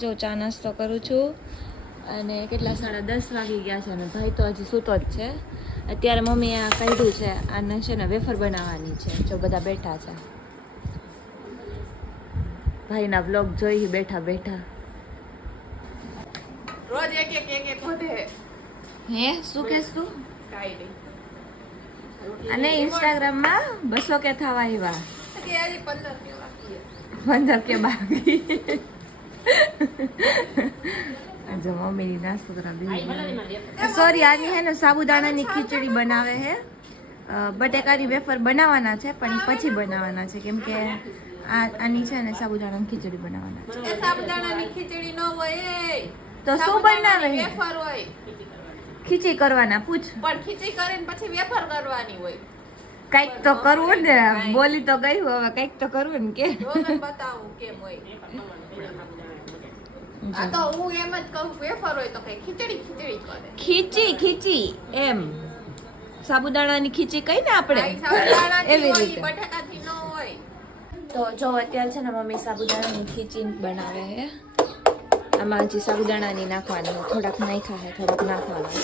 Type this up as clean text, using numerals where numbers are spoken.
જો ચા નાસ્તો કરું છું અને કેટલા 10:30 વાગી ગયા છે અને ભાઈ તો હજી સૂતો જ છે. અત્યારે મમ્મી આ કાઢ્યું છે, આને છે ને વેફર બનાવવાની છે. જો બધા બેઠા છે, ભાઈના વ્લોગ જોઈ બેઠા બેઠા. રોજ એક વધે. હે શું કેસ તું? કાઈ નહીં. અને ઇન્સ્ટાગ્રામમાં 200 કે થવા આવ્યા. કે આજે 15 કે બાકી છે. 15 કે બાકી. જો મમ્મીની નાસ્તો કરાવી. સોરી, આની હે ને સાબુદાણાની ખીચડી બનાવે હે. બટેકાની વેફર બનાવવાના છે પણ પછી બનાવવાના છે, કેમ કે આની છે ને સાબુદાણાની ખીચડી બનાવવાના છે. એ સાબુદાણાની ખીચડી ન હોય એ. તો શું બનાવે? વેફર હોય. ખીચડી કરવાના પૂછ. પણ ખીચડી કરીને પછી વેફર કરવાની હોય. કઈક તો કરવું ને, બોલી તો ગઈ હવે કઈક તો કરવું ને કે. રોજ બતાવું કેમ હોય. આ તો હું એમ જ કહું વેફર હોય તો કઈ ખીચડી કરે. ખીચી એમ સાબુદાણાની ખીચી કઈ ને આપણે એવી રીતે. બટાકાથી ન હોય. તો જો અત્યારે છે ને મમ્મી સાબુદાણાની ખીચી બનાવે છે. આમાં હજી સાબુદાણાની નાખવાની, થોડાક નાખ્યા છે, થોડાક નાખવાના છે.